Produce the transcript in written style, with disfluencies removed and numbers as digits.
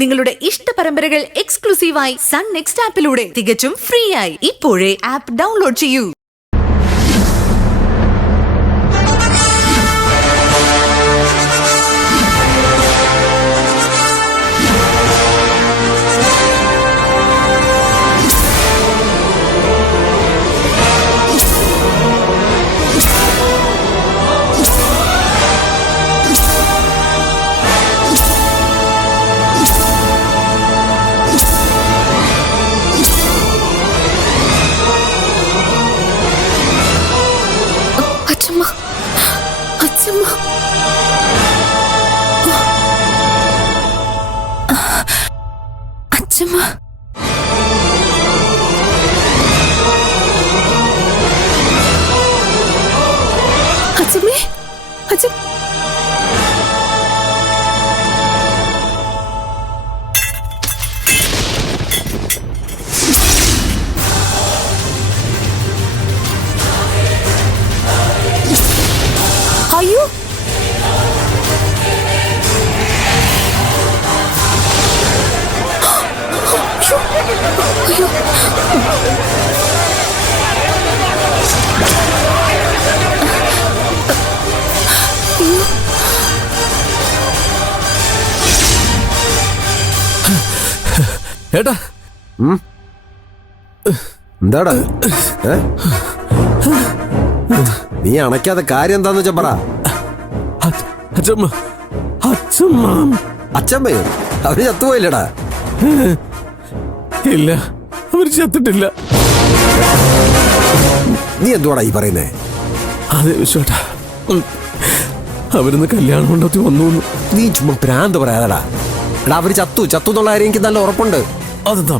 നിങ്ങളുടെ ഇഷ്ട പരമ്പരകൾ എക്സ്ക്ലൂസീവായി സൺ നെക്സ്റ്റ് ആപ്പിലൂടെ തികച്ചും ഫ്രീ ആയി ഇപ്പോഴേ ആപ്പ് ഡൗൺലോഡ് ചെയ്യൂ. അയ്യോ ഏട്ടാ എന്താടാ നീ അണയ്ക്കാതെ കാര്യം എന്താന്ന് വെച്ചാ പറ. അച്ഛമ്മ അച്ഛമ്മ അച്ഛമ്മയോ? അവര് ചത്തുപോയില്ലടാ. ഇല്ല, അവര് ചത്തിട്ടില്ല. നീ എന്തുവാടാ ഈ പറയുന്നേ? അതെ വിശ്വട്ടാ, അവരിന്ന് കല്യാണം കൊണ്ടൊത്തി വന്നു. നീ ചുമ്മാ ഭ്രാന്ത് പറയാതടാ. എടാ അവര് ചത്തു എന്നുള്ള കാര്യം എനിക്ക് നല്ല ഉറപ്പുണ്ട്. അതെന്താ